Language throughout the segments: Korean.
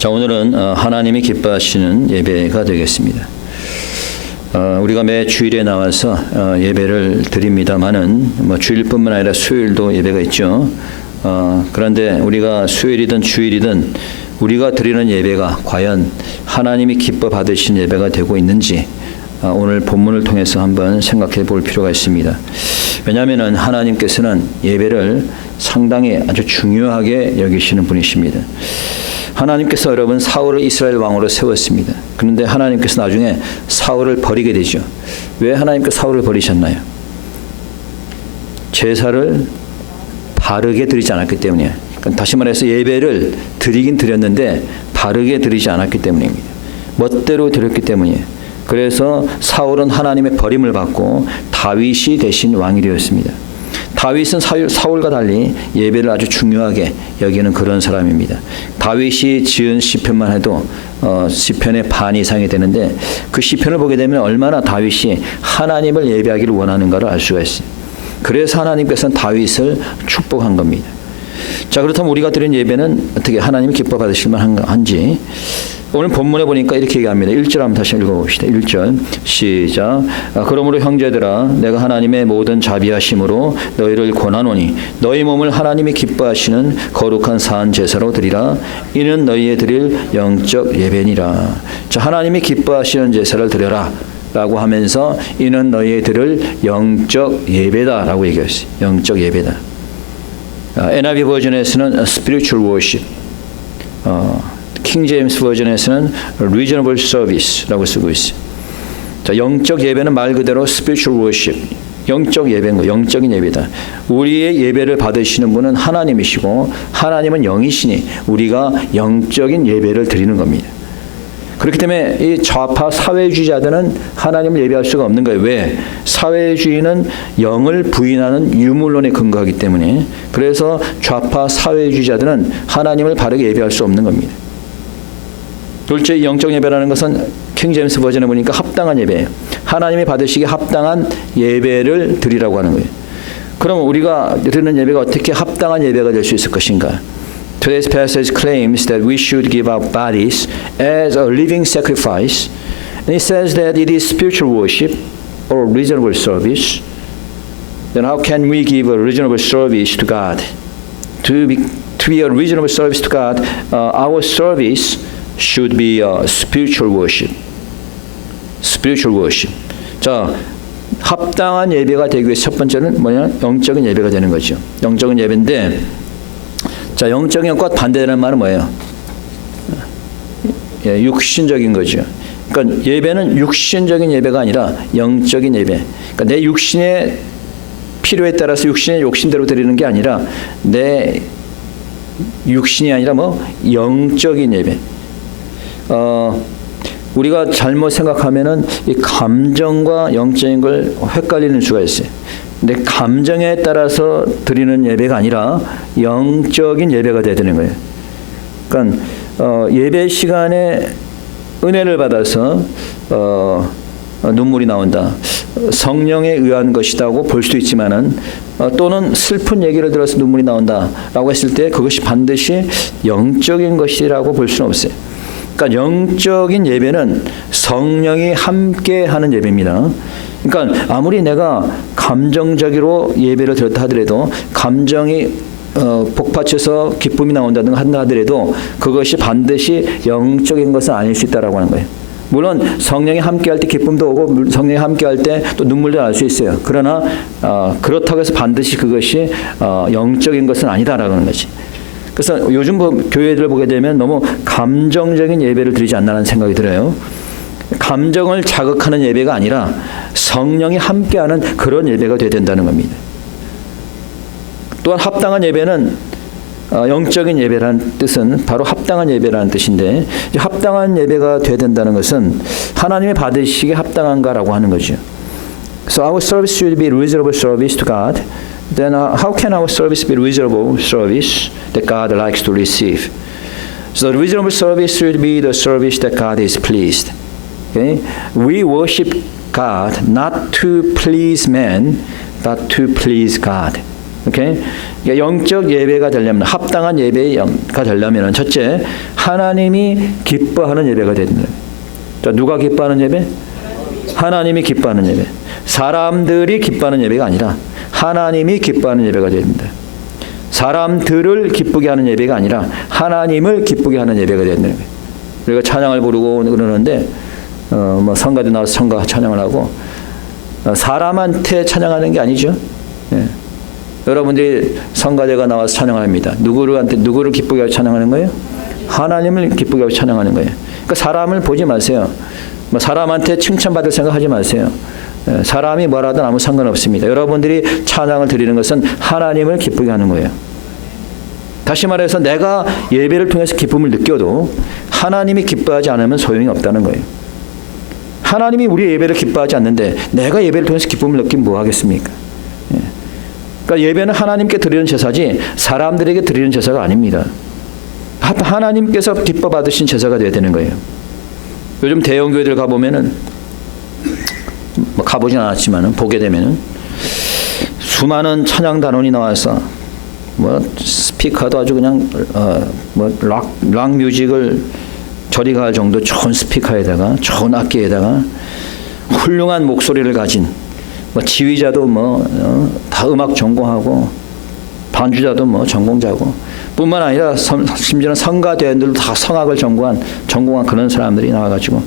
자, 오늘은 하나님이 기뻐하시는 예배가 되겠습니다. 우리가 매 주일에 나와서 예배를 드립니다만은 주일뿐만 아니라 수요일도 예배가 있죠. 그런데 우리가 수요일이든 주일이든 우리가 드리는 예배가 과연 하나님이 기뻐 받으신 예배가 되고 있는지 오늘 본문을 통해서 한번 생각해 볼 필요가 있습니다. 왜냐하면 하나님께서는 예배를 상당히 아주 중요하게 여기시는 분이십니다. 하나님께서 여러분 사울을 이스라엘 왕으로 세웠습니다. 그런데 하나님께서 나중에 사울을 버리게 되죠. 왜 하나님께서 사울을 버리셨나요? 제사를 바르게 드리지 않았기 때문이에요. 그러니까 다시 말해서 예배를 드리긴 드렸는데 바르게 드리지 않았기 때문입니다. 멋대로 드렸기 때문이에요. 그래서 사울은 하나님의 버림을 받고 다윗이 대신 왕이 되었습니다. 다윗은 사울과 달리 예배를 아주 중요하게 여기는 그런 사람입니다. 다윗이 지은 시편만 해도 시편의 반 이상이 되는데 그 시편을 보게 되면 얼마나 다윗이 하나님을 예배하기를 원하는가를 알 수가 있어요. 그래서 하나님께서는 다윗을 축복한 겁니다. 자, 그렇다면 우리가 드린 예배는 어떻게 하나님이 기뻐 받으실 만한지 오늘 본문에 보니까 이렇게 얘기합니다. 1절 한번 다시 읽어봅시다. 1절 시작. 그러므로 형제들아 내가 하나님의 모든 자비하심으로 너희를 권하노니 너희 몸을 하나님이 기뻐하시는 거룩한 산 제사로 드리라. 이는 너희의 드릴 영적 예배니라. 자, 하나님이 기뻐하시는 제사를 드려라 라고 하면서 이는 너희의 드릴 영적 예배다 라고 얘기했어요. 영적 예배다. NIV 버전에서는 spiritual worship, 킹 제임스 버전에서는 reasonable service라고 쓰고 있어요. 자, 영적 예배는 말 그대로 spiritual worship, 영적 예배인 거, 영적인 예배다. 우리의 예배를 받으시는 분은 하나님이시고 하나님은 영이시니 우리가 영적인 예배를 드리는 겁니다. 그렇기 때문에 이 좌파 사회주의자들은 하나님을 예배할 수가 없는 거예요. 왜? 사회주의는 영을 부인하는 유물론에 근거하기 때문에. 그래서 좌파 사회주의자들은 하나님을 바르게 예배할 수 없는 겁니다. 둘째, 영적 예배라는 것은 킹 제임스 버전에 보니까 합당한 예배예요. 하나님이 받으시기에 합당한 예배를 드리라고 하는 거예요. 그럼 우리가 드리는 예배가 어떻게 합당한 예배가 될 수 있을 것인가? Today's passage claims that we should give our bodies as a living sacrifice, and it says that it is spiritual worship or reasonable service. Then how can we give a reasonable service to God? To be a reasonable service to God, our service should be spiritual worship. Spiritual worship. 자, 합당한 예배가 되기 위해 첫 번째는 뭐냐? 영적인 예배가 되는 거죠. 영적인 예배인데, 자, 영적인 것과 반대되는 말은 뭐예요? 육신적인 거죠. 그러니까 예배는 육신적인 예배가 아니라 영적인 예배. 그러니까 내 육신의 필요에 따라서 육신의 욕심대로 드리는 게 아니라 내 육신이 아니라 영적인 예배. 우리가 잘못 생각하면은 이 감정과 영적인 걸 헷갈리는 수가 있어요. 근데 감정에 따라서 드리는 예배가 아니라 영적인 예배가 돼야 되는 거예요. 그러니까 예배 시간에 은혜를 받아서 눈물이 나온다. 성령에 의한 것이라고 볼 수도 있지만은 또는 슬픈 얘기를 들어서 눈물이 나온다라고 했을 때 그것이 반드시 영적인 것이라고 볼 수는 없어요. 그러니까 영적인 예배는 성령이 함께하는 예배입니다. 그러니까 아무리 내가 감정적으로 예배를 드렸다 하더라도 감정이 복받쳐서 기쁨이 나온다든가 한다 하더라도 그것이 반드시 영적인 것은 아닐 수 있다라고 하는 거예요. 물론 성령이 함께할 때 기쁨도 오고 성령이 함께할 때 또 눈물도 날 수 있어요. 그러나 그렇다고 해서 반드시 그것이 영적인 것은 아니다라고 하는 거지. 그래서 요즘 교회들을 보게 되면 너무 감정적인 예배를 드리지 않나라는 생각이 들어요. 감정을 자극하는 예배가 아니라 성령이 함께하는 그런 예배가 되어야 된다는 겁니다. 또한 합당한 예배는 영적인 예배라는 뜻은 바로 합당한 예배라는 뜻인데 합당한 예배가 되어야 된다는 것은 하나님이 받으시기에 합당한가라고 하는 거죠. So our service should be reasonable service to God. Then how can our service be reasonable service that God likes to receive? So the reasonable service should be the service that God is pleased. Okay? We worship God not to please man, but to please God. Okay? 그러니까 영적 예배가 되려면, 합당한 예배가 되려면 첫째, 하나님이 기뻐하는 예배가 된다. 자, 누가 기뻐하는 예배? 하나님이 기뻐하는 예배. 사람들이 기뻐하는 예배가 아니라 하나님이 기뻐하는 예배가 된다. 사람들을 기쁘게 하는 예배가 아니라 하나님을 기쁘게 하는 예배가 된다. 우리가 찬양을 부르고 그러는데 뭐 성가대 나와서 성가 찬양을 하고 사람한테 찬양하는 게 아니죠. 예. 여러분들이 성가대가 나와서 찬양을 합니다. 누구를 기쁘게 하고 찬양하는 거예요? 하나님을 기쁘게 하고 찬양하는 거예요. 그러니까 사람을 보지 마세요. 뭐 사람한테 칭찬받을 생각하지 마세요. 예. 사람이 뭐라든 아무 상관없습니다. 여러분들이 찬양을 드리는 것은 하나님을 기쁘게 하는 거예요. 다시 말해서 내가 예배를 통해서 기쁨을 느껴도 하나님이 기뻐하지 않으면 소용이 없다는 거예요. 하나님이 우리의 예배를 기뻐하지 않는데 내가 예배를 통해서 기쁨을 느끼면 뭐 하겠습니까? 예. 그러니까 예배는 하나님께 드리는 제사지 사람들에게 드리는 제사가 아닙니다. 하나님께서 기뻐 받으신 제사가 돼야 되는 거예요. 요즘 대형 교회들 가보면은 뭐 가보진 않았지만은 보게 되면은 수많은 찬양 단원이 나와서 뭐 스피커도 아주 그냥 뭐 락 뮤직을 저리 갈 정도 좋은 스피커에다가 좋은 악기에다가 훌륭한 목소리를 가진 뭐 지휘자도 다 음악 전공하고 반주자도 뭐 전공자고 뿐만 아니라 심지어는 성가대원들도 다 성악을 전공한 그런 사람들이 나와가지고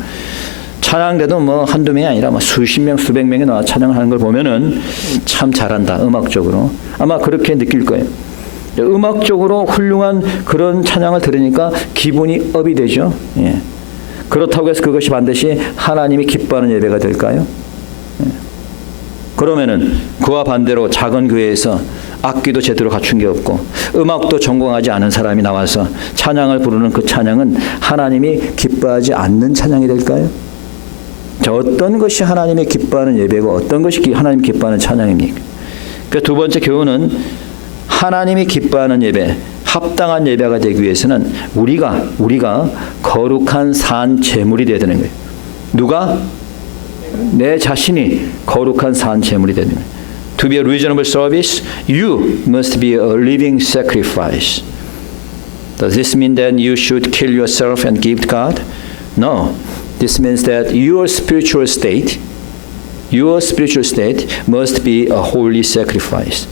찬양대도 뭐 한두 명이 아니라 뭐 수십 명, 수백 명이 나와 찬양을 하는 걸 보면은 참 잘한다, 음악적으로. 아마 그렇게 느낄 거예요. 음악적으로 훌륭한 그런 찬양을 들으니까 기분이 업이 되죠. 예. 그렇다고 해서 그것이 반드시 하나님이 기뻐하는 예배가 될까요? 예. 그러면은 그와 반대로 작은 교회에서 악기도 제대로 갖춘 게 없고 음악도 전공하지 않은 사람이 나와서 찬양을 부르는 그 찬양은 하나님이 기뻐하지 않는 찬양이 될까요? 자, 어떤 것이 하나님이 기뻐하는 예배고 어떤 것이 하나님이 기뻐하는 찬양입니까? 그 두 번째 교훈은 하나님이 기뻐하는 예배, 합당한 예배가 되기 위해서는 우리가 거룩한 산 제물이 되어야 되는 거예요. 누가? 내 자신이 거룩한 산 제물이 되는 거예요. To be a reasonable service, you must be a living sacrifice. Does this mean that you should kill yourself and give to God? No. This means that your spiritual state must be a holy sacrifice.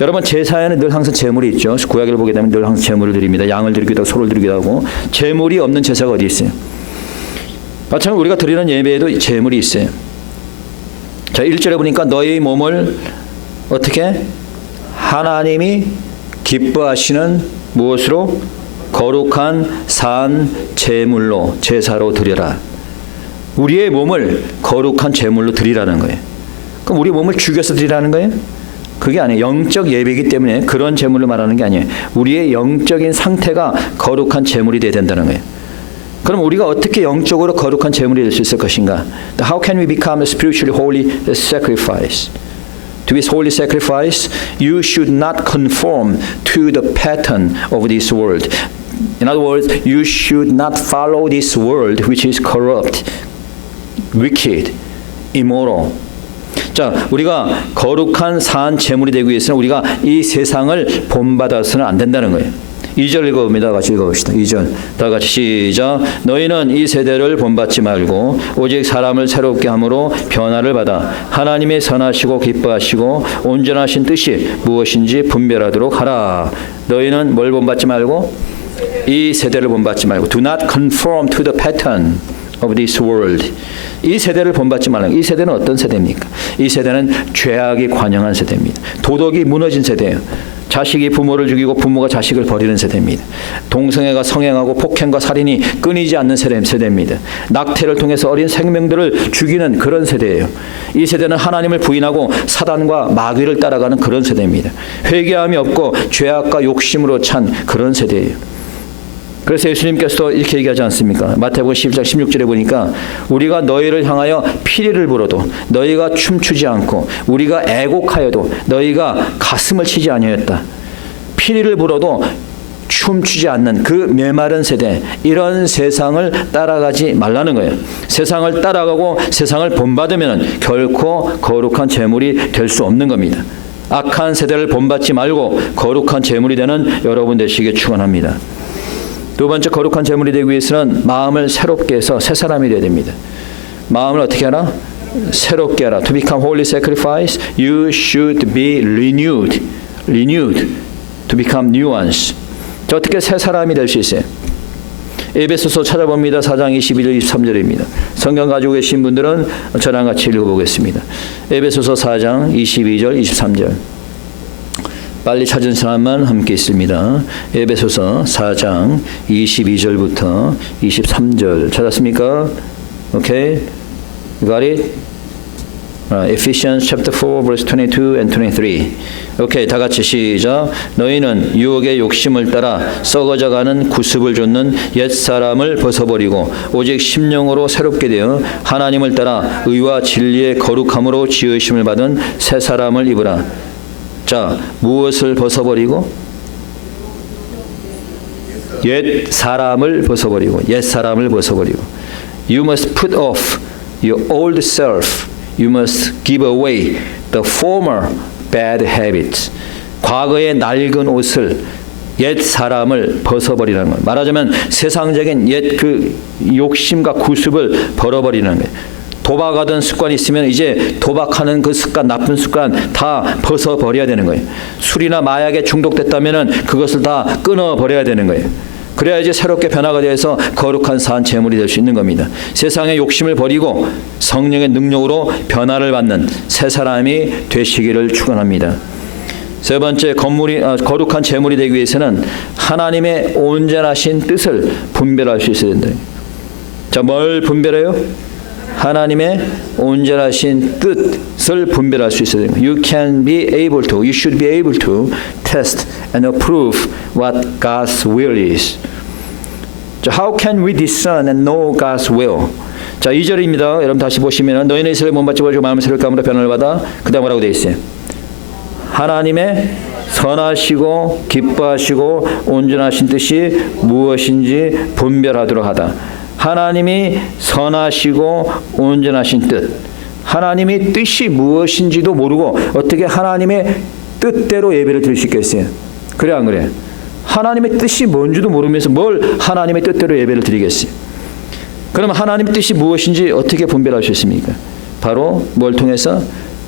여러분 제사에는 늘 항상 제물이 있죠. 구약을 보게 되면 늘 항상 제물을 드립니다. 양을 드리기도 하고 소를 드리기도 하고 제물이 없는 제사가 어디 있어요? 마찬가지로 우리가 드리는 예배에도 제물이 있어요. 자, 1절에 보니까 너희 몸을 어떻게? 하나님이 기뻐하시는 무엇으로? 거룩한 산 제물로 제사로 드려라. 우리의 몸을 거룩한 제물로 드리라는 거예요. 그럼 우리 몸을 죽여서 드리라는 거예요? 그게 아니에요. 영적 예배이기 때문에 그런 제물을 말하는 게 아니에요. 우리의 영적인 상태가 거룩한 제물이 돼야 된다는 거예요. 그럼 우리가 어떻게 영적으로 거룩한 제물이 될 수 있을 것인가? How can we become a spiritually holy sacrifice? To be holy sacrifice, you should not conform to the pattern of this world. In other words, you should not follow this world which is corrupt, wicked, immoral. 자, 우리가 거룩한 산 제물이 되기 위해서는 우리가 이 세상을 본받아서는 안 된다는 거예요. 2절 읽어봅니다. 같이 읽어봅시다. 2절 다 같이 시작. 너희는 이 세대를 본받지 말고 오직 사람을 새롭게 함으로 변화를 받아 하나님의 선하시고 기뻐하시고 온전하신 뜻이 무엇인지 분별하도록 하라. 너희는 뭘 본받지 말고? 이 세대를 본받지 말고 Do not conform to the pattern of this world. 이 세대를 본받지 말라. 이 세대는 어떤 세대입니까? 이 세대는 죄악이 관영한 세대입니다. 도덕이 무너진 세대예요. 자식이 부모를 죽이고 부모가 자식을 버리는 세대입니다. 동성애가 성행하고 폭행과 살인이 끊이지 않는 세대입니다. 낙태를 통해서 어린 생명들을 죽이는 그런 세대예요. 이 세대는 하나님을 부인하고 사단과 마귀를 따라가는 그런 세대입니다. 회개함이 없고 죄악과 욕심으로 찬 그런 세대예요. 그래서 예수님께서도 이렇게 얘기하지 않습니까? 마태복음 11장 16절에 보니까 우리가 너희를 향하여 피리를 불어도 너희가 춤추지 않고 우리가 애곡하여도 너희가 가슴을 치지 아니하였다. 피리를 불어도 춤추지 않는 그 메마른 세대, 이런 세상을 따라가지 말라는 거예요. 세상을 따라가고 세상을 본받으면 결코 거룩한 제물이 될 수 없는 겁니다. 악한 세대를 본받지 말고 거룩한 제물이 되는 여러분 되시길 축원합니다. 두 번째, 거룩한 제물이 되기 위해서는 마음을 새롭게 해서 새 사람이 되어야 됩니다. 마음을 어떻게 하라? 새롭게 하라. To become holy sacrifice, you should be renewed. To become new ones. 자, 어떻게 새 사람이 될 수 있어요? 에베소서 찾아봅니다. 4장 22절 23절입니다. 성경 가지고 계신 분들은 저랑 같이 읽어보겠습니다. 에베소서 4장 22절 23절. 빨리 찾은 사람만 함께 있습니다. 에베소서 4장 22절부터 23절 찾았습니까? 오케이. Got it? Ephesians chapter 4 verse 22 and 23. 오케이, 다 같이 시작. 너희는 유혹의 욕심을 따라 썩어져가는 구습을 좇는 옛사람을 벗어버리고 오직 심령으로 새롭게 되어 하나님을 따라 의와 진리의 거룩함으로 지으심을 받은 새 사람을 입으라. 자, 무엇을 벗어버리고? 옛 사람을 벗어버리고. You must put off your old self. You must give away the former bad habits. 과거의 낡은 옷을, 옛 사람을 벗어버리는 거예요. 말하자면 세상적인 옛 그 욕심과 구습을 벌어버리는 거예요. 도박하던 습관이 있으면 이제 도박하는 그 습관, 나쁜 습관 다 벗어버려야 되는 거예요. 술이나 마약에 중독됐다면 그것을 다 끊어버려야 되는 거예요. 그래야지 새롭게 변화가 되어서 거룩한 산 제물이 될 수 있는 겁니다. 세상의 욕심을 버리고 성령의 능력으로 변화를 받는 새 사람이 되시기를 축원합니다. 세 번째, 거룩한 제물이 되기 위해서는 하나님의 온전하신 뜻을 분별할 수 있어야 된다. 자, 뭘 분별해요? 하나님의 온전하신 뜻을 분별할 수 있어야 됩니다. You should be able to test and approve what God's will is. 자, how can we discern and know God's will? 자, 2절입니다. 여러분 다시 보시면 너희는 이스라엘 몸받지 말고 마음을 새롭게 함으로 변화를 받아. 그 다음 뭐라고 되어 있어요? 하나님의 선하시고 기뻐하시고 온전하신 뜻이 무엇인지 분별하도록 하다. 하나님이 선하시고 온전하신 뜻. 하나님이 뜻이 무엇인지도 모르고 어떻게 하나님의 뜻대로 예배를 드릴 수 있겠어요? 그래 안 그래? 하나님의 뜻이 뭔지도 모르면서 뭘 하나님의 뜻대로 예배를 드리겠어요? 그럼 하나님의 뜻이 무엇인지 어떻게 분별할 수 있습니까? 바로 뭘 통해서?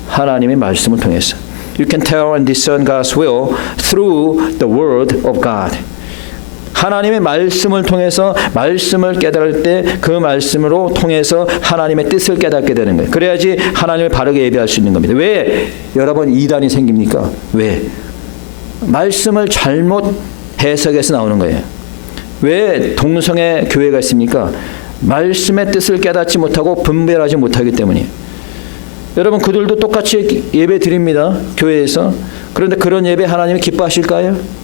하나님의 말씀을 통해서. You can tell and discern God's will through the word of God. 하나님의 말씀을 통해서 말씀을 깨달을 때 그 말씀으로 통해서 하나님의 뜻을 깨닫게 되는 거예요. 그래야지 하나님을 바르게 예배할 수 있는 겁니다. 왜 여러분 이단이 생깁니까? 왜? 말씀을 잘못 해석해서 나오는 거예요. 왜 동성애 교회가 있습니까? 말씀의 뜻을 깨닫지 못하고 분별하지 못하기 때문이에요. 여러분 그들도 똑같이 예배 드립니다. 교회에서. 그런데 그런 예배 하나님이 기뻐하실까요?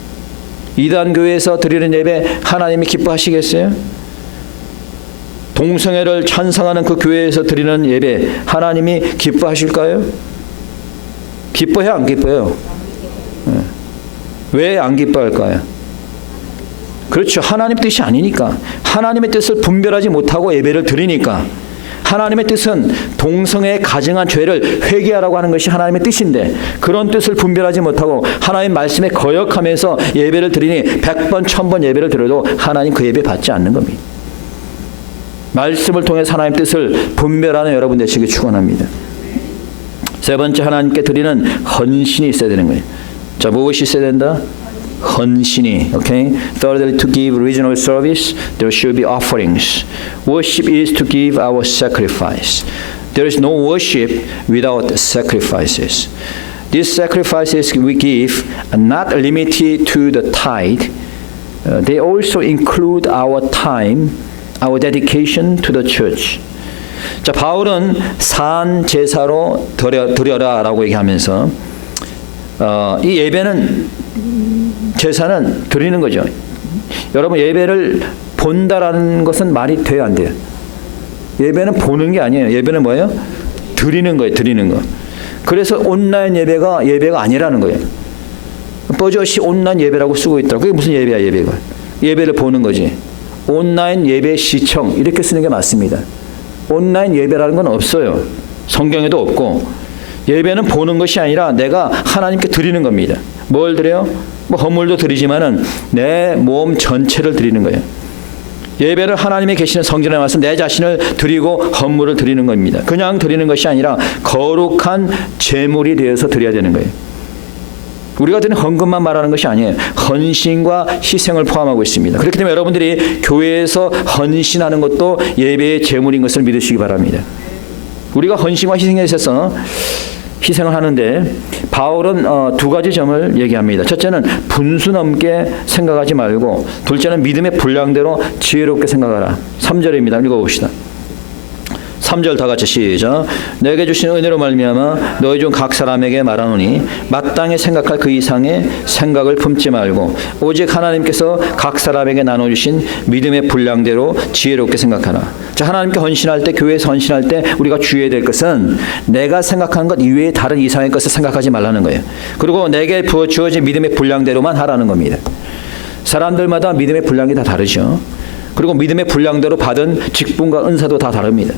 이단 교회에서 드리는 예배 하나님이 기뻐하시겠어요? 동성애를 찬성하는 그 교회에서 드리는 예배 하나님이 기뻐하실까요? 기뻐해요, 안 기뻐요? 왜 안 기뻐할까요? 그렇죠. 하나님 뜻이 아니니까. 하나님의 뜻을 분별하지 못하고 예배를 드리니까. 하나님의 뜻은 동성애에 가증한 죄를 회개하라고 하는 것이 하나님의 뜻인데 그런 뜻을 분별하지 못하고 하나님 말씀에 거역하면서 예배를 드리니 100번 1000번 예배를 드려도 하나님 그 예배 받지 않는 겁니다. 말씀을 통해서 하나님 뜻을 분별하는 여러분 되시길 축원합니다. 세 번째, 하나님께 드리는 헌신이 있어야 되는 거예요. 자, 무엇이 있어야 된다? 헌신이. Okay? Thirdly, to give regional service, there should be offerings. Worship is to give our sacrifice. There is no worship without sacrifices. These sacrifices we give are not limited to the tithe. They also include our time, our dedication to the church. 자, 바울은 산 제사로 드려라라고 얘기하면서 이 예배는 제사는 드리는 거죠. 여러분 예배를 본다라는 것은 말이 돼야 안 돼요. 예배는 보는 게 아니에요. 예배는 뭐예요? 드리는 거예요. 드리는 거. 그래서 온라인 예배가 아니라는 거예요. 버젓이 온라인 예배라고 쓰고 있더라고요. 그게 무슨 예배야, 예배가. 예배를 보는 거지. 온라인 예배 시청 이렇게 쓰는 게 맞습니다. 온라인 예배라는 건 없어요. 성경에도 없고 예배는 보는 것이 아니라 내가 하나님께 드리는 겁니다. 뭘 드려요? 뭐 헌물도 드리지만은 내 몸 전체를 드리는 거예요. 예배를 하나님의 계시는 성전에 와서 내 자신을 드리고 헌물을 드리는 겁니다. 그냥 드리는 것이 아니라 거룩한 제물이 되어서 드려야 되는 거예요. 우리가 드리는 헌금만 말하는 것이 아니에요. 헌신과 희생을 포함하고 있습니다. 그렇기 때문에 여러분들이 교회에서 헌신하는 것도 예배의 제물인 것을 믿으시기 바랍니다. 우리가 헌신과 희생에 있어서 희생을 하는데 바울은 두 가지 점을 얘기합니다. 첫째는 분수 넘게 생각하지 말고, 둘째는 믿음의 분량대로 지혜롭게 생각하라. 3절입니다. 읽어봅시다. 3절 다 같이 시작. 내게 주신 은혜로 말미암아 너희 중 각 사람에게 말하노니 마땅히 생각할 그 이상의 생각을 품지 말고 오직 하나님께서 각 사람에게 나눠주신 믿음의 분량대로 지혜롭게 생각하라. 자, 하나님께 헌신할 때, 교회에서 헌신할 때 우리가 주의해야 될 것은 내가 생각한 것 이외에 다른 이상의 것을 생각하지 말라는 거예요. 그리고 내게 주어진 믿음의 분량대로만 하라는 겁니다. 사람들마다 믿음의 분량이 다 다르죠. 그리고 믿음의 분량대로 받은 직분과 은사도 다 다릅니다.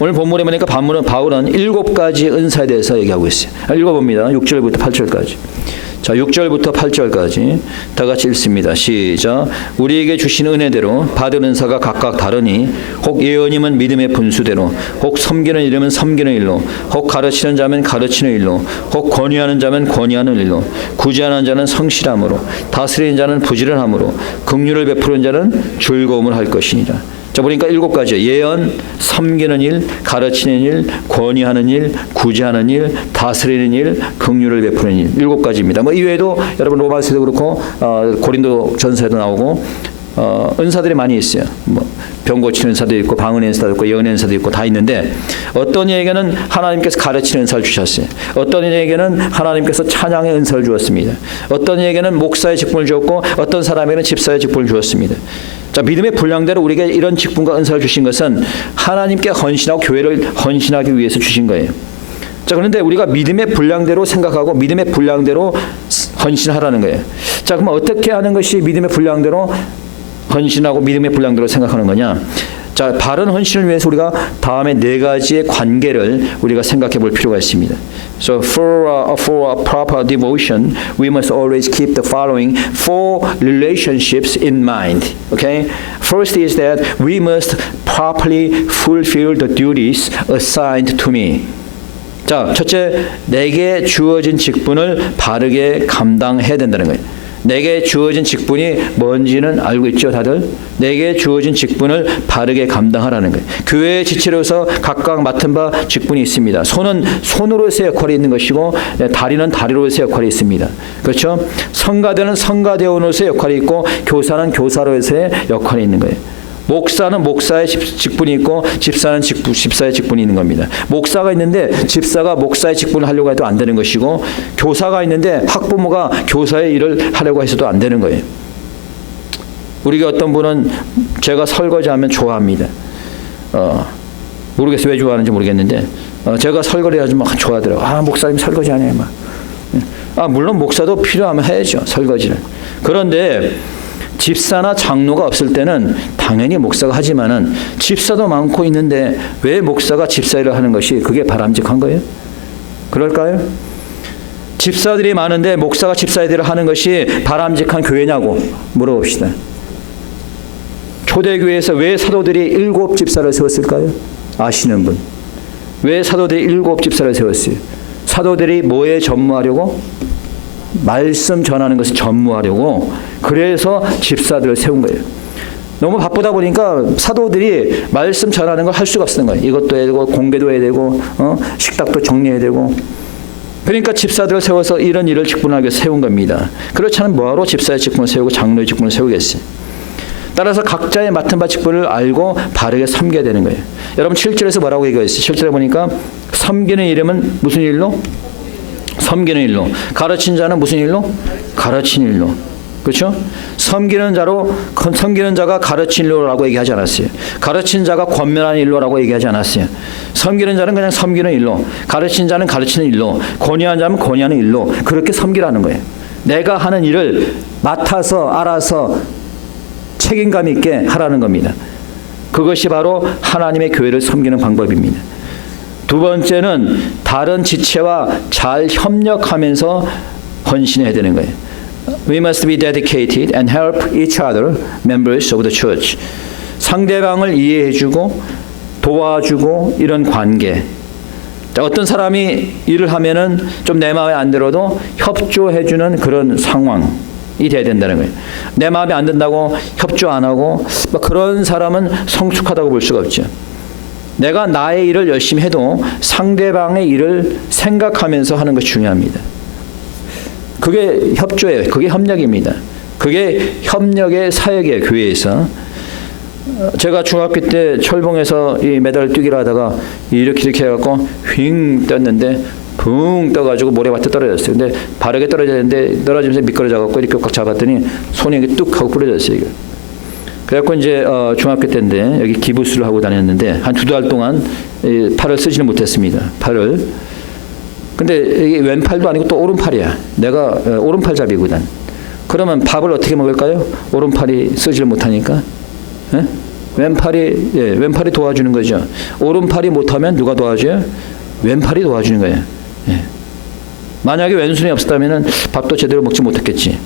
오늘 본문에 보니까 바울은 7가지 은사에 대해서 얘기하고 있어요. 읽어봅니다. 6절부터 8절까지. 자, 6절부터 8절까지 다 같이 읽습니다. 시작. 우리에게 주신 은혜대로 받은 은사가 각각 다르니 혹 예언임은 믿음의 분수대로, 혹 섬기는 일이면 섬기는 일로, 혹 가르치는 자면 가르치는 일로, 혹 권위하는 자면 권위하는 일로, 구제하는 자는 성실함으로, 다스리는 자는 부지런함으로, 긍휼을 베푸는 자는 즐거움을 할 것이니라. 자, 보니까 7가지. 예언, 섬기는 일, 가르치는 일, 권위하는 일, 구제하는 일, 다스리는 일, 긍휼을 베푸는 일. 7가지입니다. 뭐 이외에도 여러분 로마서도 그렇고 고린도 전서에도 나오고 은사들이 많이 있어요. 뭐 병 고치는 은사도 있고 방언의 은사도 있고 예언의 은사도 있고 다 있는데, 어떤 이에게는 하나님께서 가르치는 은사를 주셨어요. 어떤 이에게는 하나님께서 찬양의 은사를 주었습니다. 어떤 이에게는 목사의 직분을 주었고 어떤 사람에게는 집사의 직분을 주었습니다. 자, 믿음의 분량대로 우리에게 이런 직분과 은사를 주신 것은 하나님께 헌신하고 교회를 헌신하기 위해서 주신 거예요. 자, 그런데 우리가 믿음의 분량대로 생각하고 믿음의 분량대로 헌신하라는 거예요. 자, 그럼 어떻게 하는 것이 믿음의 분량대로 헌신하고 믿음의 분량대로 생각하는 거냐? 자, 바른 헌신을 위해서 우리가 다음에 4가지의 관계를 우리가 생각해 볼 필요가 있습니다. So for a proper devotion, we must always keep the following 4 relationships in mind. Okay? First is that we must properly fulfill the duties assigned to me. 자, 첫째, 내게 주어진 직분을 바르게 감당해야 된다는 거예요. 내게 주어진 직분이 뭔지는 알고 있죠, 다들? 내게 주어진 직분을 바르게 감당하라는 거예요. 교회의 지체로서 각각 맡은 바 직분이 있습니다. 손은 손으로서의 역할이 있는 것이고, 다리는 다리로서의 역할이 있습니다. 그렇죠? 성가대는 성가대원으로서의 역할이 있고, 교사는 교사로서의 역할이 있는 거예요. 목사는 목사의 직분이 있고, 집사는 집사의 직분이 있는 겁니다. 목사가 있는데 집사가 목사의 직분을 하려고 해도 안 되는 것이고, 교사가 있는데 학부모가 교사의 일을 하려고 해서도 안 되는 거예요. 우리가 어떤 분은 제가 설거지하면 좋아합니다. 모르겠어요. 왜 좋아하는지 모르겠는데 제가 설거지를 하면 막 좋아하더라고요. 아, 목사님 설거지하네 막. 물론 목사도 필요하면 해야죠, 설거지를. 그런데 집사나 장로가 없을 때는 당연히 목사가 하지만은 집사도 많고 있는데 왜 목사가 집사 일을 하는 것이 그게 바람직한 거예요? 그럴까요? 집사들이 많은데 목사가 집사 일을 하는 것이 바람직한 교회냐고 물어봅시다. 초대교회에서 왜 사도들이 7 집사를 세웠을까요? 아시는 분. 왜 사도들이 7 집사를 세웠어요? 사도들이 뭐에 전무하려고? 말씀 전하는 것을 전무하려고. 그래서 집사들을 세운 거예요. 너무 바쁘다 보니까 사도들이 말씀 전하는 걸 할 수가 없는 거예요. 이것도 해야 되고 공개도 해야 되고 식탁도 정리해야 되고. 그러니까 집사들을 세워서 이런 일을 직분하게 세운 겁니다. 그렇지 않으면 뭐하러 집사의 직분을 세우고 장로의 직분을 세우겠어요. 따라서 각자의 맡은 바 직분을 알고 바르게 섬겨야 되는 거예요. 여러분 7절에서 뭐라고 얘기했어요? 7절에 보니까 섬기는 일은 무슨 일로? 섬기는 일로. 가르친 자는 무슨 일로? 가르친 일로. 그렇죠? 섬기는 자가 가르친 일로라고 얘기하지 않았어요. 가르친 자가 권면하는 일로라고 얘기하지 않았어요. 섬기는 자는 그냥 섬기는 일로, 가르친 자는 가르치는 일로, 권위하는 자는 권위하는 일로, 그렇게 섬기라는 거예요. 내가 하는 일을 맡아서 알아서 책임감 있게 하라는 겁니다. 그것이 바로 하나님의 교회를 섬기는 방법입니다. 두 번째는 다른 지체와 잘 협력하면서 헌신해야 되는 거예요. We must be dedicated and help each other, members of the church. 상대방을 이해해주고 도와주고 이런 관계. 자, 어떤 사람이 일을 하면은 좀 내 마음에 안 들어도 협조해주는 그런 상황이 돼야 된다는 거예요. 내 마음에 안 든다고 협조 안 하고 그런 사람은 성숙하다고 볼 수가 없죠. 내가 나의 일을 열심히 해도 상대방의 일을 생각하면서 하는 것이 중요합니다. 그게 협조예요. 그게 협력입니다. 그게 협력의 사역이에요. 교회에서. 제가 중학교 때 철봉에서 이 메달 뛰기를 하다가 이렇게 해갖고 휙 떴는데 붕 떠가지고 모래밭에 떨어졌어요. 근데 바르게 떨어져야 되는데 떨어지면서 미끄러져갖고 이렇게 꽉 잡았더니 손이 이렇게 뚝 하고 부러졌어요. 이거. 그래갖고 이제 중학교 때인데 여기 기부스를 하고 다녔는데 한 2달 동안 팔을 쓰지는 못했습니다. 팔을. 근데 이게 왼팔도 아니고 또 오른팔이야. 내가 오른팔잡이거든. 그러면 밥을 어떻게 먹을까요? 오른팔이 쓰지를 못하니까. 예? 왼팔이 도와주는 거죠. 오른팔이 못하면 누가 도와줘요? 왼팔이 도와주는 거예요. 예. 만약에 왼손이 없었다면 밥도 제대로 먹지 못했겠지.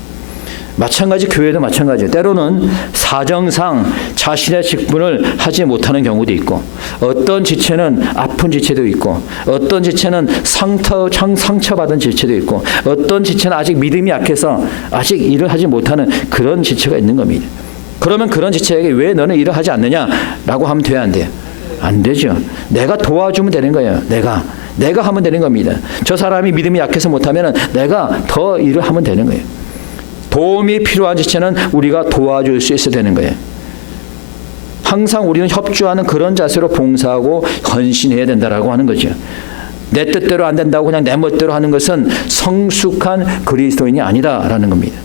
마찬가지 교회도 마찬가지예요. 때로는 사정상 자신의 직분을 하지 못하는 경우도 있고 어떤 지체는 아픈 지체도 있고 어떤 지체는 상처받은 지체도 있고 어떤 지체는 아직 믿음이 약해서 아직 일을 하지 못하는 그런 지체가 있는 겁니다. 그러면 그런 지체에게 왜 너는 일을 하지 않느냐라고 하면 돼야 안 돼요? 안 되죠. 내가 도와주면 되는 거예요. 내가 하면 되는 겁니다. 저 사람이 믿음이 약해서 못하면 내가 더 일을 하면 되는 거예요. 도움이 필요한 지체는 우리가 도와줄 수 있어야 되는 거예요. 항상 우리는 협조하는 그런 자세로 봉사하고 헌신해야 된다라고 하는 거죠. 내 뜻대로 안 된다고 그냥 내 멋대로 하는 것은 성숙한 그리스도인이 아니다라는 겁니다.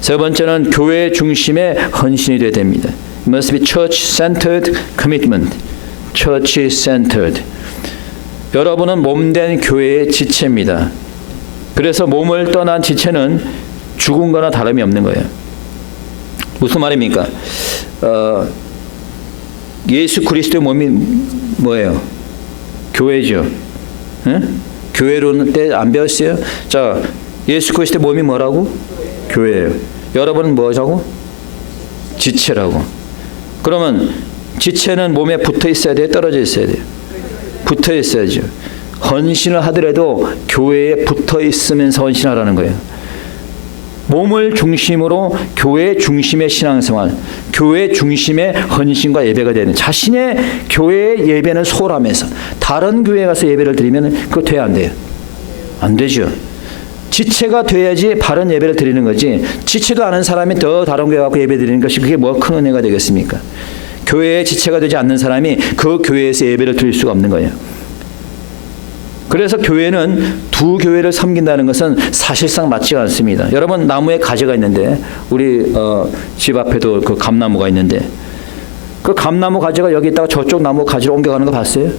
세 번째는 교회 중심의 헌신이 되어야 됩니다. It must be church-centered commitment. church-centered. 여러분은 몸된 교회의 지체입니다. 그래서 몸을 떠난 지체는 죽은 거나 다름이 없는 거예요. 무슨 말입니까? 예수 그리스도의 몸이 뭐예요? 교회죠. 응? 교회로는 때 안 배웠어요? 자, 예수 그리스도의 몸이 뭐라고? 교회예요. 여러분은 뭐라고? 지체라고. 그러면 지체는 몸에 붙어 있어야 돼요? 떨어져 있어야 돼요? 붙어 있어야죠. 헌신을 하더라도 교회에 붙어 있으면서 헌신하라는 거예요. 몸을 중심으로 교회 중심의 신앙생활, 교회 중심의 헌신과 예배가 되는 자신의 교회의 예배는 소홀하면서 다른 교회에 가서 예배를 드리면 그거 돼야 안 돼요? 안 되죠. 지체가 돼야지 바른 예배를 드리는 거지 지체도 않은 사람이 더 다른 교회 가서 예배 드리는 것이 그게 뭐 큰 은혜가 되겠습니까? 교회의 지체가 되지 않는 사람이 그 교회에서 예배를 드릴 수가 없는 거예요. 그래서 교회는 두 교회를 섬긴다는 것은 사실상 맞지가 않습니다. 여러분 나무에 가지가 있는데 우리 집 앞에도 그 감나무가 있는데 그 감나무 가지가 여기 있다가 저쪽 나무 가지로 옮겨가는 거 봤어요?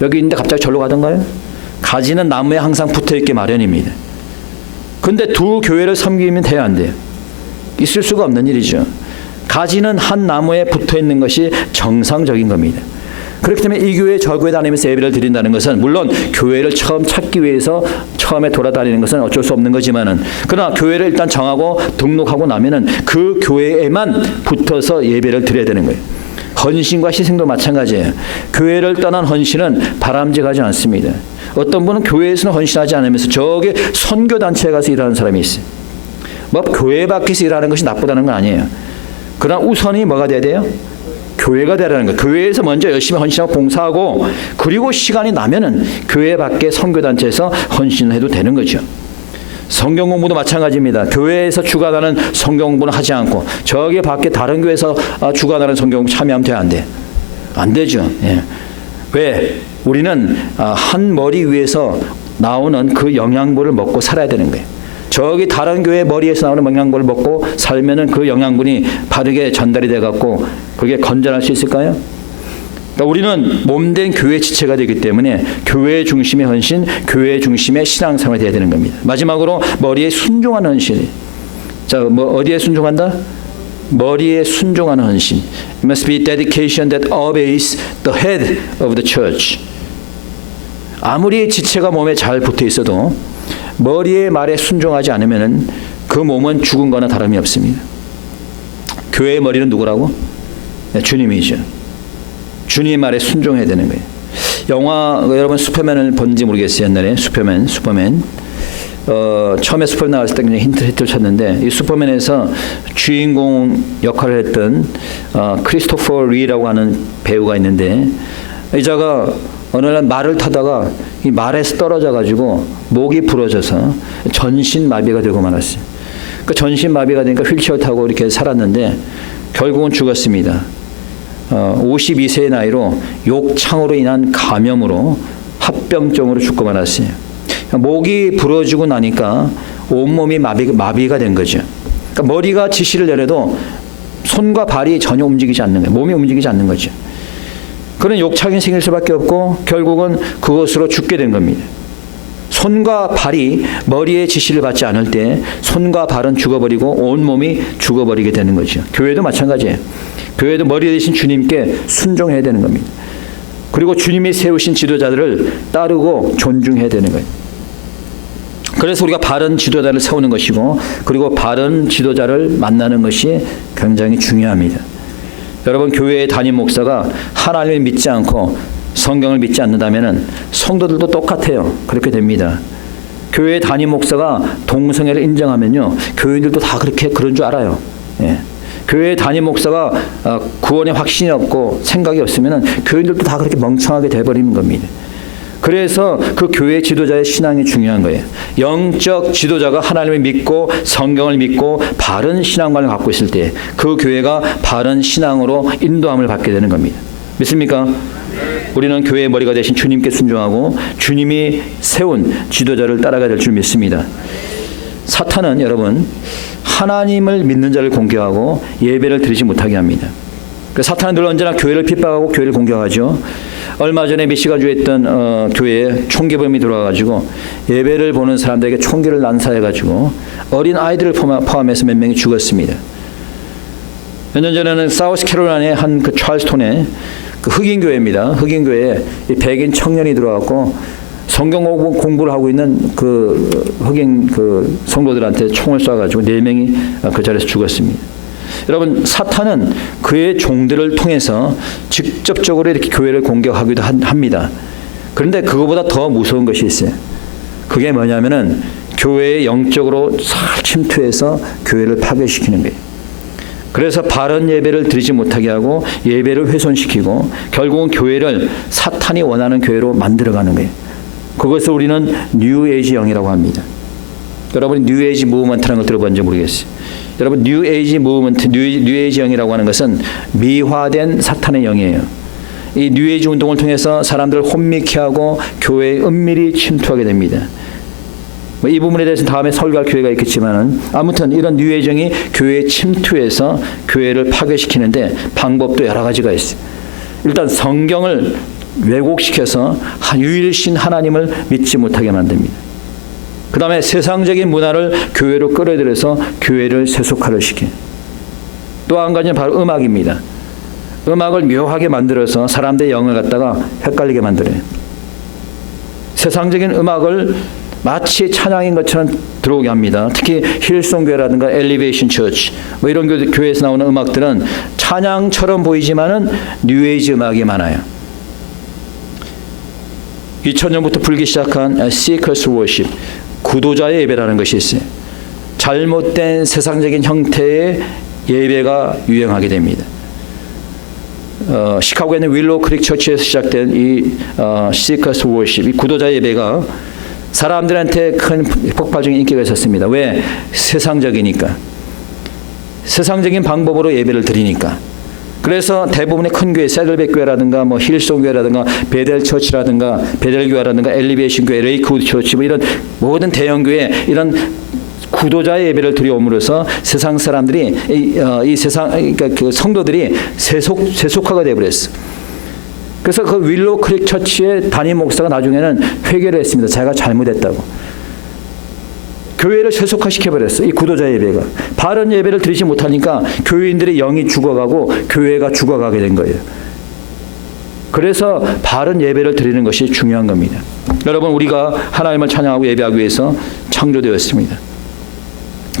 여기 있는데 갑자기 절로 가던가요? 가지는 나무에 항상 붙어있게 마련입니다. 근데 두 교회를 섬기면 돼야 안 돼요? 있을 수가 없는 일이죠. 가지는 한 나무에 붙어있는 것이 정상적인 겁니다. 그렇기 때문에 이 교회 저 교회 다니면서 예배를 드린다는 것은 물론 교회를 처음 찾기 위해서 처음에 돌아다니는 것은 어쩔 수 없는 거지만은 그러나 교회를 일단 정하고 등록하고 나면은 그 교회에만 붙어서 예배를 드려야 되는 거예요. 헌신과 희생도 마찬가지예요. 교회를 떠난 헌신은 바람직하지 않습니다. 어떤 분은 교회에서는 헌신하지 않으면서 저기 선교단체에 가서 일하는 사람이 있어요. 뭐 교회 밖에서 일하는 것이 나쁘다는 건 아니에요. 그러나 우선이 뭐가 돼야 돼요? 교회가 되라는 거예요. 교회에서 먼저 열심히 헌신하고 봉사하고 그리고 시간이 나면은 교회 밖에 선교단체에서 헌신을 해도 되는 거죠. 성경 공부도 마찬가지입니다. 교회에서 주관하는 성경 공부는 하지 않고 저기 밖에 다른 교회에서 주관하는 성경 공부 참여하면 돼야 안 돼? 안 되죠. 예. 왜? 우리는 한 머리 위에서 나오는 그 영양분을 먹고 살아야 되는 거예요. 저기 다른 교회 머리에서 나오는 영양분을 먹고 살면은 그 영양분이 바르게 전달이 돼갖고 그게 건전할 수 있을까요? 그러니까 우리는 몸된 교회 지체가 되기 때문에 교회 중심의 헌신, 교회 중심의 신앙생활이 돼야 되는 겁니다. 마지막으로 머리에 순종하는 헌신. 자, 뭐 어디에 순종한다? 머리에 순종하는 헌신. It must be dedication that obeys the head of the church. 아무리 지체가 몸에 잘 붙어 있어도 머리의 말에 순종하지 않으면 그 몸은 죽은 거나 다름이 없습니다. 교회의 머리는 누구라고? 네, 주님이죠. 주님의 말에 순종해야 되는 거예요. 영화 여러분 슈퍼맨을 본지 모르겠어요. 옛날에 슈퍼맨 처음에 슈퍼맨 나왔을 때 그냥 히트를 쳤는데 이 슈퍼맨에서 주인공 역할을 했던 크리스토퍼 리라고 하는 배우가 있는데 이 자가 어느 날 말을 타다가 이 말에서 떨어져 가지고 목이 부러져서 전신 마비가 되고 말았어요. 그 전신 마비가 되니까 휠체어 타고 이렇게 살았는데 결국은 죽었습니다. 52세의 나이로 욕창으로 인한 감염으로 합병증으로 죽고 말았어요. 목이 부러지고 나니까 온몸이 마비가 된 거죠. 그러니까 머리가 지시를 내려도 손과 발이 전혀 움직이지 않는 거예요. 몸이 움직이지 않는 거죠. 그런 욕창이 생길 수밖에 없고 결국은 그것으로 죽게 된 겁니다. 손과 발이 머리의 지시를 받지 않을 때 손과 발은 죽어버리고 온몸이 죽어버리게 되는 거죠. 교회도 마찬가지예요. 교회도 머리 대신 주님께 순종해야 되는 겁니다. 그리고 주님이 세우신 지도자들을 따르고 존중해야 되는 거예요. 그래서 우리가 바른 지도자를 세우는 것이고 그리고 바른 지도자를 만나는 것이 굉장히 중요합니다. 여러분 교회의 담임 목사가 하나님을 믿지 않고 성경을 믿지 않는다면 성도들도 똑같아요. 그렇게 됩니다. 교회의 담임 목사가 동성애를 인정하면요 교인들도 다 그런 줄 알아요. 예. 교회의 담임 목사가 구원의 확신이 없고 생각이 없으면 교인들도 다 그렇게 멍청하게 돼버리는 겁니다. 그래서 그 교회 지도자의 신앙이 중요한 거예요. 영적 지도자가 하나님을 믿고 성경을 믿고 바른 신앙관을 갖고 있을 때 그 교회가 바른 신앙으로 인도함을 받게 되는 겁니다. 믿습니까? 우리는 교회의 머리가 되신 주님께 순종하고 주님이 세운 지도자를 따라가야 될 줄 믿습니다. 사탄은 여러분 하나님을 믿는 자를 공격하고 예배를 드리지 못하게 합니다. 사탄은 늘 언제나 교회를 핍박하고 교회를 공격하죠. 얼마 전에 미시간주에 있던 교회에 총기범이 들어와가지고 예배를 보는 사람들에게 총기를 난사해가지고 어린 아이들을 포함해서 몇 명이 죽었습니다. 몇 년 전에는 사우스캐롤라이나의 한 그 찰스톤에 그 흑인교회입니다. 흑인교회에 백인 청년이 들어왔고 성경 공부를 하고 있는 그 흑인 그 성도들한테 총을 쏴가지고 4명이 그 자리에서 죽었습니다. 여러분 사탄은 그의 종들을 통해서 직접적으로 이렇게 교회를 공격하기도 합니다. 그런데 그거보다 더 무서운 것이 있어요. 그게 뭐냐면은 교회에 영적으로 살 침투해서 교회를 파괴시키는 거예요. 그래서 바른 예배를 드리지 못하게 하고 예배를 훼손시키고 결국은 교회를 사탄이 원하는 교회로 만들어가는 거예요. 그것을 우리는 뉴에이지 영이라고 합니다. 여러분이 뉴에이지 무브먼트라는 걸 들어본지 모르겠어요. 여러분 뉴에이지 무브먼트, 뉴에이지 영이라고 하는 것은 미화된 사탄의 영이에요. 이 뉴에이지 운동을 통해서 사람들을 혼미케 하고 교회에 은밀히 침투하게 됩니다. 이 부분에 대해서는 다음에 설교할 기회가 있겠지만은 아무튼 이런 뉴에이지 영이 교회에 침투해서 교회를 파괴시키는데 방법도 여러 가지가 있어요. 일단 성경을 왜곡시켜서 유일신 하나님을 믿지 못하게 만듭니다. 그 다음에 세상적인 문화를 교회로 끌어들여서 교회를 세속화를 시켜요. 또 한 가지는 바로 음악입니다. 음악을 묘하게 만들어서 사람들의 영을 갖다가 헷갈리게 만들어요. 세상적인 음악을 마치 찬양인 것처럼 들어오게 합니다. 특히 힐송교회라든가 엘리베이션 처치 뭐 이런 교회에서 나오는 음악들은 찬양처럼 보이지만은 뉴에이지 음악이 많아요. 2000년부터 불기 시작한 Seekers Worship, 구도자의 예배라는 것이 있어요. 잘못된 세상적인 형태의 예배가 유행하게 됩니다. 시카고에 있는 윌로우 크릭 처치에서 시작된 이 Seekers Worship, 이 구도자의 예배가 사람들한테 큰 폭발적인 인기가 있었습니다. 왜? 세상적이니까. 세상적인 방법으로 예배를 드리니까. 그래서 대부분의 큰 교회, 세들백 교회라든가 뭐 힐송 교회라든가 베델 처치라든가 베델 교회라든가 엘리베이션 교회, 레이크우드 처치 뭐 이런 모든 대형 교회 이런 구도자의 예배를 드려옴으로써 세상 사람들이 이 세상 그러니까 그 성도들이 세속화가 되어 버렸어. 그래서 그 윌로우 크릭 처치의 담임 목사가 나중에는 회개를 했습니다. 자기가 잘못했다고. 교회를 세속화시켜버렸어. 이 구도자 예배가. 바른 예배를 드리지 못하니까 교인들의 영이 죽어가고 교회가 죽어가게 된 거예요. 그래서 바른 예배를 드리는 것이 중요한 겁니다. 여러분, 우리가 하나님을 찬양하고 예배하기 위해서 창조되었습니다.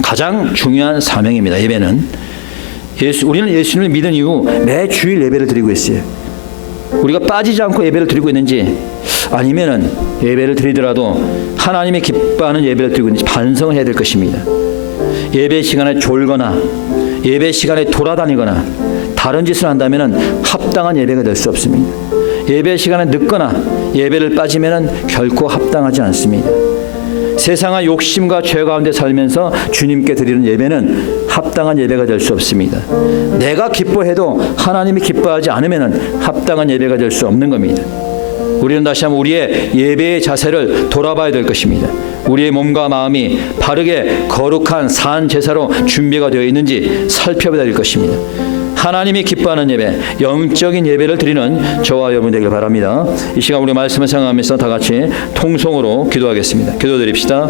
가장 중요한 사명입니다. 예배는 우리는 예수님을 믿은 이후 매 주일 예배를 드리고 있어요. 우리가 빠지지 않고 예배를 드리고 있는지, 아니면은 예배를 드리더라도 하나님이 기뻐하는 예배를 드리고 있는지 반성을 해야 될 것입니다. 예배 시간에 졸거나 예배 시간에 돌아다니거나 다른 짓을 한다면은 합당한 예배가 될 수 없습니다. 예배 시간에 늦거나 예배를 빠지면은 결코 합당하지 않습니다. 세상의 욕심과 죄 가운데 살면서 주님께 드리는 예배는 합당한 예배가 될 수 없습니다. 내가 기뻐해도 하나님이 기뻐하지 않으면 합당한 예배가 될 수 없는 겁니다. 우리는 다시 한번 우리의 예배의 자세를 돌아봐야 될 것입니다. 우리의 몸과 마음이 바르게 거룩한 산 제사로 준비가 되어 있는지 살펴봐야 될 것입니다. 하나님이 기뻐하는 예배, 영적인 예배를 드리는 저와 여러분 되길 바랍니다. 이 시간 우리 말씀을 생각하면서 다 같이 통성으로 기도하겠습니다. 기도드립시다.